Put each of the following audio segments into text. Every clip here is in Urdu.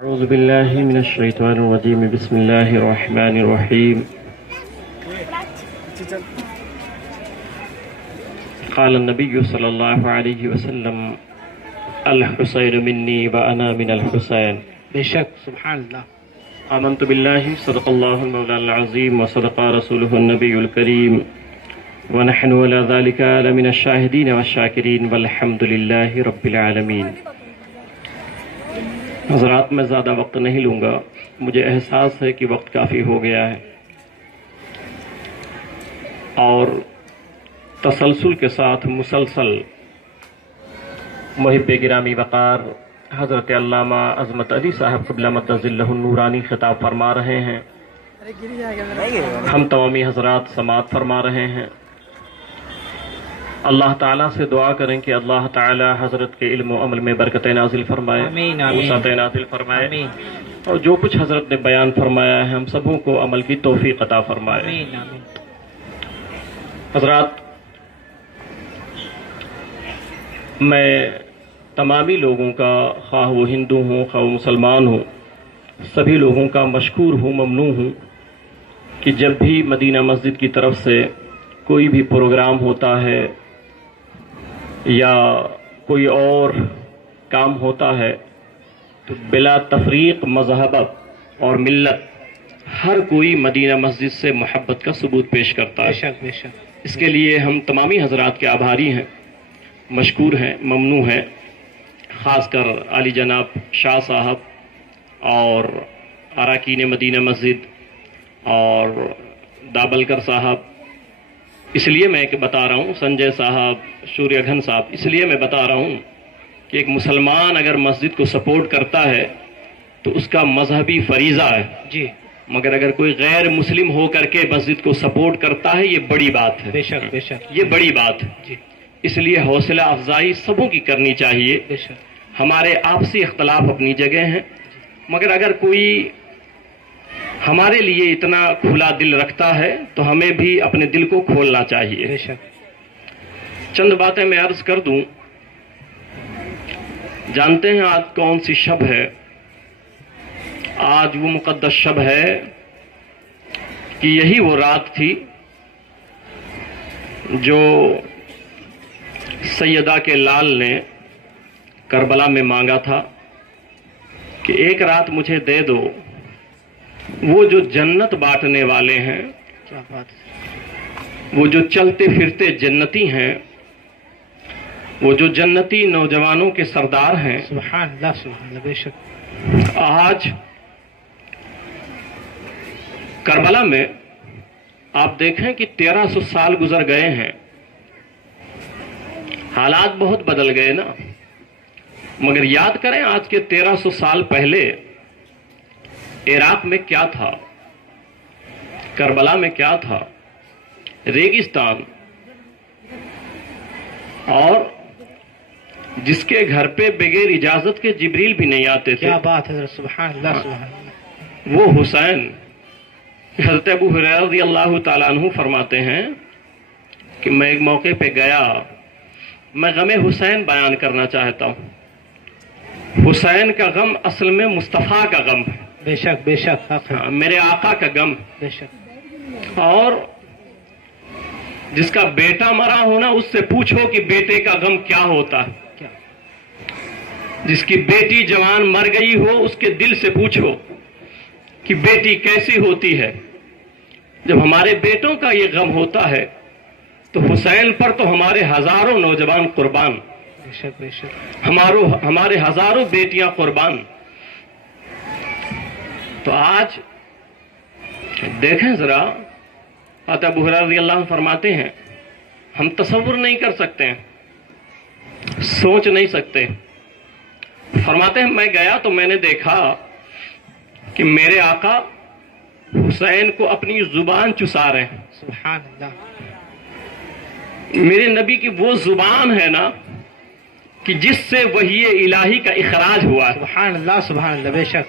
أعوذ بالله من الشيطان الرجيم بسم الله الرحمن الرحيم قال النبي صلى الله عليه وسلم الحسين مني وأنا من الحسين بشك سبحان الله. آمنت بالله صدق الله المولى العظيم وصدق رسوله النبي الكريم ونحن على ذلك لمن الشاهدين والشاكرين والحمد لله رب العالمين. حضرات میں زیادہ وقت نہیں لوں گا، مجھے احساس ہے کہ وقت کافی ہو گیا ہے اور تسلسل کے ساتھ مسلسل محب گرامی وقار حضرت علامہ عظمت علی صاحب قبلہ متظلہ النورانی خطاب فرما رہے ہیں، ہم تمامی حضرات سماعت فرما رہے ہیں۔ اللہ تعالیٰ سے دعا کریں کہ اللہ تعالیٰ حضرت کے علم و عمل میں برکت نازل فرمائے، وسعت نازل فرمائے، اور جو کچھ حضرت نے بیان فرمایا ہے ہم سبوں کو عمل کی توفیق عطا فرمائے۔ حضرات، میں تمامی لوگوں کا، خواہ وہ ہندو ہوں خواہ وہ مسلمان ہوں، سبھی لوگوں کا مشکور ہوں، ممنون ہوں کہ جب بھی مدینہ مسجد کی طرف سے کوئی بھی پروگرام ہوتا ہے یا کوئی اور کام ہوتا ہے تو بلا تفریق مذہب اور ملت ہر کوئی مدینہ مسجد سے محبت کا ثبوت پیش کرتا ہے۔ اس کے لیے ہم تمامی حضرات کے آبھاری ہیں، مشکور ہیں، ممنون ہیں، خاص کر علی جناب شاہ صاحب اور اراکین مدینہ مسجد اور دابلکر صاحب، اس لیے میں بتا رہا ہوں، سنجے صاحب، شوریہ گھن صاحب، اس لیے میں بتا رہا ہوں کہ ایک مسلمان اگر مسجد کو سپورٹ کرتا ہے تو اس کا مذہبی فریضہ ہے جی، مگر اگر کوئی غیر مسلم ہو کر کے مسجد کو سپورٹ کرتا ہے یہ بڑی بات ہے، بے شک بے شک یہ بڑی بات ہے جی۔ اس لیے حوصلہ افزائی سبوں کی کرنی چاہیے۔ بے شک ہمارے آپسی اختلاف اپنی جگہ ہیں، مگر اگر کوئی ہمارے لیے اتنا کھلا دل رکھتا ہے تو ہمیں بھی اپنے دل کو کھولنا چاہیے۔ بے شک چند باتیں میں عرض کر دوں۔ جانتے ہیں آج کون سی شب ہے؟ آج وہ مقدس شب ہے کہ یہی وہ رات تھی جو سیدہ کے لال نے کربلا میں مانگا تھا کہ ایک رات مجھے دے دو، وہ جو جنت بانٹنے والے ہیں، کیا بات، وہ جو چلتے پھرتے جنتی ہیں، وہ جو جنتی نوجوانوں کے سردار ہیں، سبحان اللہ سبحان اللہ، بے شک آج کربلا میں آپ دیکھیں کہ 1300 سال گزر گئے ہیں، حالات بہت بدل گئے نا، مگر یاد کریں آج کے 1300 سال پہلے عراق میں کیا تھا، کربلا میں کیا تھا؟ ریگستان، اور جس کے گھر پہ بغیر اجازت کے جبریل بھی نہیں آتے تھے، کیا بات ہے، سبحان اللہ سبحان اللہ، وہ حسین۔ حضرت ابو ہریرہ رضی اللہ تعالیٰ عنہ فرماتے ہیں کہ میں ایک موقع پہ گیا، میں غم حسین بیان کرنا چاہتا ہوں۔ حسین کا غم اصل میں مصطفیٰ کا غم ہے، بے شک بے شک، میرے آقا کا غم، بے شک۔ اور جس کا بیٹا مرا ہونا اس سے پوچھو کہ بیٹے کا غم کیا ہوتا ہے، جس کی بیٹی جوان مر گئی ہو اس کے دل سے پوچھو کہ بیٹی کیسی ہوتی ہے۔ جب ہمارے بیٹوں کا یہ غم ہوتا ہے تو حسین پر تو ہمارے ہزاروں نوجوان قربان، بے شک بے شک، ہمارے ہزاروں بیٹیاں قربان۔ تو آج دیکھیں ذرا، ابو ہریرہ رضی اللہ عنہ فرماتے ہیں ہم تصور نہیں کر سکتے ہیں، سوچ نہیں سکتے۔ فرماتے ہیں میں گیا تو میں نے دیکھا کہ میرے آقا حسین کو اپنی زبان چسا رہے ہیں، سبحان اللہ۔ میرے نبی کی وہ زبان ہے نا کہ جس سے وحی الہی کا اخراج ہوا ہے، سبحان اللہ سبحان اللہ، بے شک۔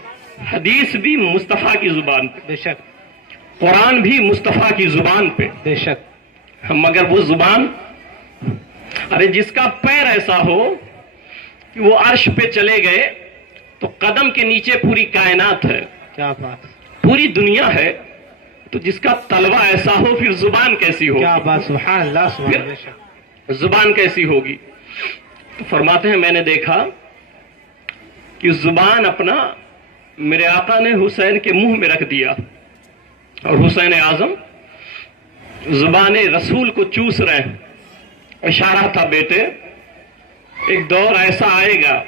حدیث بھی مصطفیٰ کی زبان پہ، بے شک، قرآن بھی مصطفیٰ کی زبان پہ، بے شک، مگر وہ زبان، ارے جس کا پیر ایسا ہو کہ وہ عرش پہ چلے گئے تو قدم کے نیچے پوری کائنات ہے، کیا بات، پوری دنیا ہے، تو جس کا طلبہ ایسا ہو پھر زبان کیسی ہوگی؟ کیا بات، سبحان اللہ، سبحان اللہ۔ پھر زبان کیسی ہوگی؟ تو فرماتے ہیں میں نے دیکھا کہ زبان اپنا میرے آقا نے حسین کے منہ میں رکھ دیا، اور حسین اعظم زبان رسول کو چوس رہے ہیں۔ اشارہ تھا بیٹے ایک دور ایسا آئے گا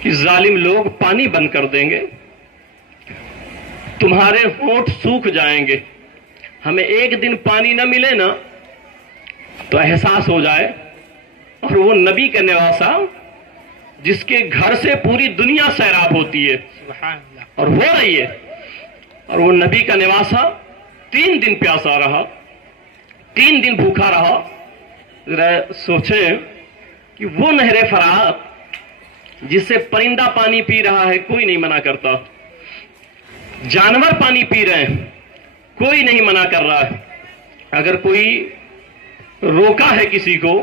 کہ ظالم لوگ پانی بند کر دیں گے، تمہارے ہونٹ سوکھ جائیں گے، ہمیں ایک دن پانی نہ ملے نا تو احساس ہو جائے، اور وہ نبی کا نواسا جس کے گھر سے پوری دنیا سیراب ہوتی ہے سبحان اللہ، اور ہو رہی ہے، اور وہ نبی کا نواسا 3 دن پیاسا رہا، 3 دن بھوکا رہا۔ ذرا سوچیں کہ وہ نہر فرات جس سے پرندہ پانی پی رہا ہے کوئی نہیں منع کرتا، جانور پانی پی رہے ہیں کوئی نہیں منع کر رہا ہے، اگر کوئی روکا ہے کسی کو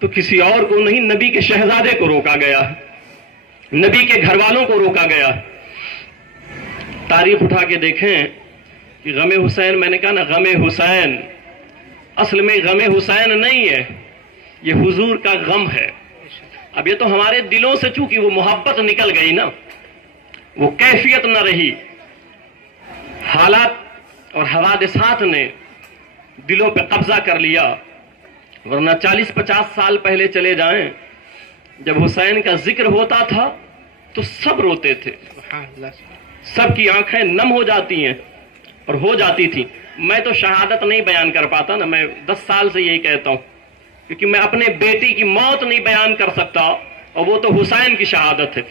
تو کسی اور کو نہیں، نبی کے شہزادے کو روکا گیا، نبی کے گھر والوں کو روکا گیا۔ تاریخ اٹھا کے دیکھیں کہ غم حسین، میں نے کہا نا غم حسین، اصل میں غم حسین نہیں ہے، یہ حضور کا غم ہے۔ اب یہ تو ہمارے دلوں سے چونکہ وہ محبت نکل گئی نا، وہ کیفیت نہ رہی، حالات اور حوادثات نے دلوں پہ قبضہ کر لیا، ورنہ 40-50 سال پہلے چلے جائیں جب حسین کا ذکر ہوتا تھا تو سب روتے تھے، سبحان اللہ، سب کی آنکھیں نم ہو جاتی ہیں اور ہو جاتی تھی۔ میں تو شہادت نہیں بیان کر پاتا نا، میں 10 سال سے یہی کہتا ہوں، کیونکہ میں اپنے بیٹی کی موت نہیں بیان کر سکتا، اور وہ تو حسین کی شہادت ہے،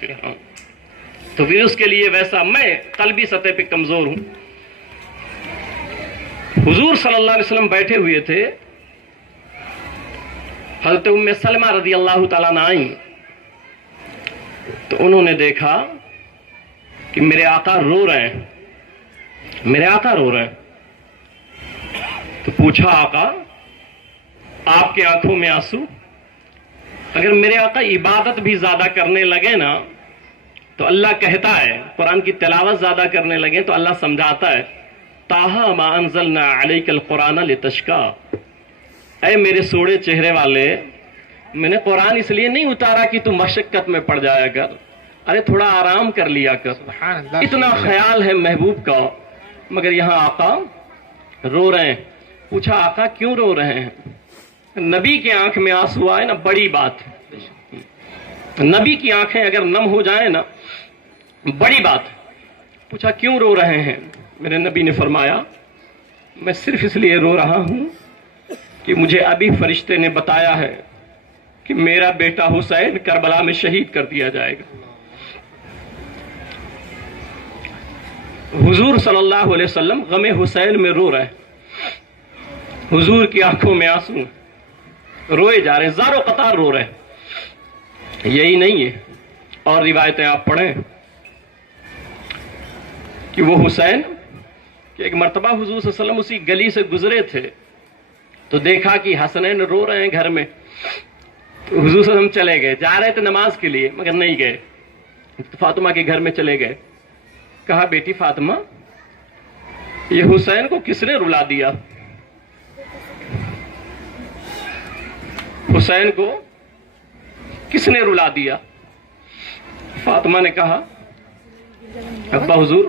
تو پھر اس کے لیے ویسا میں قلبی سطح پہ کمزور ہوں۔ حضور صلی اللہ علیہ وسلم بیٹھے ہوئے تھے، حضرت ام سلمہ رضی اللہ تعالیٰ عنہا آئیں، تو انہوں نے دیکھا کہ میرے آقا رو رہے ہیں، میرے آقا رو رہے ہیں، تو پوچھا آقا آپ کے آنکھوں میں آنسو؟ اگر میرے آقا عبادت بھی زیادہ کرنے لگے نا تو اللہ کہتا ہے، قرآن کی تلاوت زیادہ کرنے لگے تو اللہ سمجھاتا ہے، طٰہٰ ما انزلنا علیک القرآن لتشقیٰ، اے میرے سوڑے چہرے والے، میں نے قرآن اس لیے نہیں اتارا کہ تم مشقت میں پڑ جایا کر، ارے تھوڑا آرام کر لیا کر، سبحان اللہ، اتنا خیال ہے محبوب کا، مگر یہاں آقا رو رہے ہیں۔ پوچھا آقا کیوں رو رہے ہیں؟ نبی کی آنکھ میں آنسو آئے نا بڑی بات ہے، نبی کی آنکھیں اگر نم ہو جائیں نا بڑی بات۔ پوچھا کیوں رو رہے ہیں؟ میرے نبی نے فرمایا میں صرف اس لیے رو رہا ہوں کہ مجھے ابھی فرشتے نے بتایا ہے کہ میرا بیٹا حسین کربلا میں شہید کر دیا جائے گا۔ حضور صلی اللہ علیہ وسلم غم حسین میں رو رہے ہیں، حضور کی آنکھوں میں آنسو، روئے جا رہے ہیں، زاروں قطار رو رہے ہیں۔ یہی نہیں ہے، اور روایتیں آپ پڑھیں کہ وہ حسین کہ ایک مرتبہ حضور صلی اللہ علیہ وسلم اسی گلی سے گزرے تھے تو دیکھا کہ حسنین رو رہے ہیں گھر میں، تو حضور صلی اللہ علیہ وسلم چلے گئے، جا رہے تھے نماز کے لیے مگر نہیں گئے، فاطمہ کے گھر میں چلے گئے، کہا بیٹی فاطمہ یہ حسین کو کس نے رلا دیا؟ حسین کو کس نے رلا دیا؟ فاطمہ نے کہا ابا حضور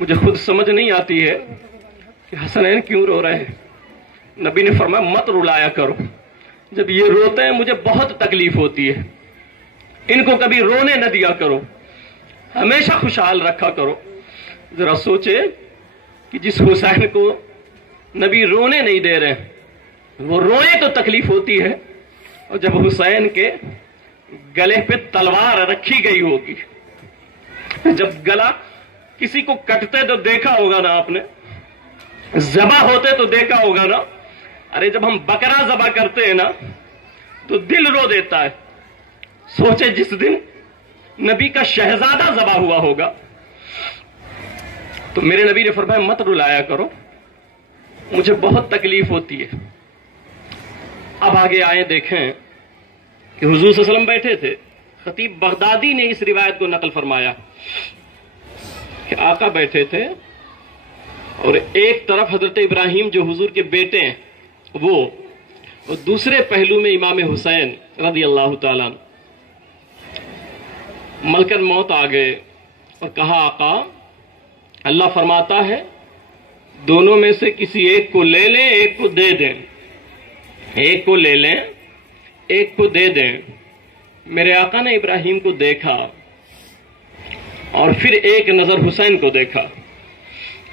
مجھے خود سمجھ نہیں آتی ہے کہ حسنین کیوں رو رہے ہیں۔ نبی نے فرمایا مت رلایا کرو، جب یہ روتے ہیں مجھے بہت تکلیف ہوتی ہے، ان کو کبھی رونے نہ دیا کرو، ہمیشہ خوشحال رکھا کرو۔ ذرا سوچے کہ جس حسین کو نبی رونے نہیں دے رہے ہیں، وہ روئے تو تکلیف ہوتی ہے، اور جب حسین کے گلے پہ تلوار رکھی گئی ہوگی، جب گلا کسی کو کٹتے تو دیکھا ہوگا نا آپ نے، ذبح ہوتے تو دیکھا ہوگا نا، ارے جب ہم بکرا ذبح کرتے ہیں نا تو دل رو دیتا ہے۔ سوچے جس دن نبی کا شہزادہ ذبح ہوا ہوگا، تو میرے نبی نے فرمایا مت رلایا کرو، مجھے بہت تکلیف ہوتی ہے۔ اب آگے آئے دیکھیں کہ حضور صلی اللہ علیہ وسلم بیٹھے تھے، خطیب بغدادی نے اس روایت کو نقل فرمایا کہ آقا بیٹھے تھے اور ایک طرف حضرت ابراہیم جو حضور کے بیٹے ہیں وہ، اور دوسرے پہلو میں امام حسین رضی اللہ تعالیٰ عنہ۔ ملکن موت آ گئے اور کہا آقا اللہ فرماتا ہے دونوں میں سے کسی ایک کو لے لیں ایک کو دے دیں، ایک کو لے لیں ایک کو دے دیں۔ میرے آقا نے ابراہیم کو دیکھا اور پھر ایک نظر حسین کو دیکھا،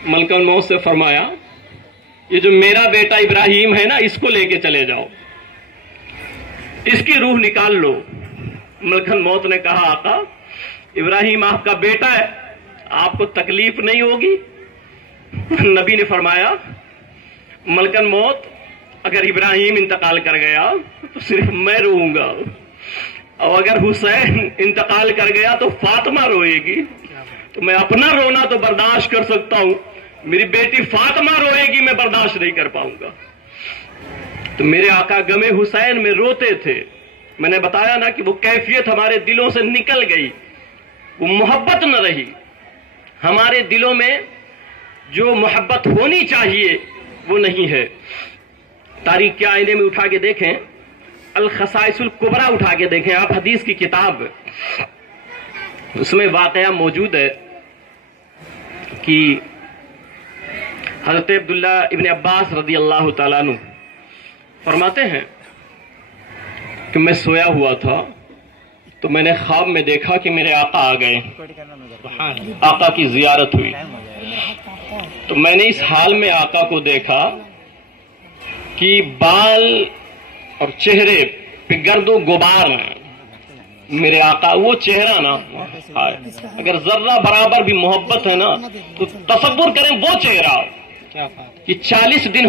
ملک الموت سے فرمایا یہ جو میرا بیٹا ابراہیم ہے نا اس کو لے کے چلے جاؤ، اس کی روح نکال لو۔ ملک الموت نے کہا آقا ابراہیم آپ کا بیٹا ہے، آپ کو تکلیف نہیں ہوگی؟ نبی نے فرمایا ملکن موت اگر ابراہیم انتقال کر گیا تو صرف میں روؤں گا، اور اگر حسین انتقال کر گیا تو فاطمہ روئے گی، تو میں اپنا رونا تو برداشت کر سکتا ہوں، میری بیٹی فاطمہ روئے گی میں برداشت نہیں کر پاؤں گا۔ تو میرے آقا غم حسین میں روتے تھے۔ میں نے بتایا نا کہ وہ کیفیت ہمارے دلوں سے نکل گئی، وہ محبت نہ رہی ہمارے دلوں میں، جو محبت ہونی چاہیے وہ نہیں ہے۔ تاریخ کے آئینے میں اٹھا کے دیکھیں، الخصائص الکبریٰ اٹھا کے دیکھیں آپ، حدیث کی کتاب، اس میں واقعہ موجود ہے کہ حضرت عبداللہ ابن عباس رضی اللہ تعالیٰ عنہ فرماتے ہیں کہ میں سویا ہوا تھا تو میں نے خواب میں دیکھا کہ میرے آقا آ گئے، آقا کی زیارت ہوئی، تو میں نے اس حال میں آقا کو دیکھا کہ بال اور چہرے پہ گرد و غبار ہیں۔ میرے آقا وہ چہرہ نا، اگر ذرہ برابر بھی محبت ہے نا تو تصور کریں وہ چہرہ کہ 40 دن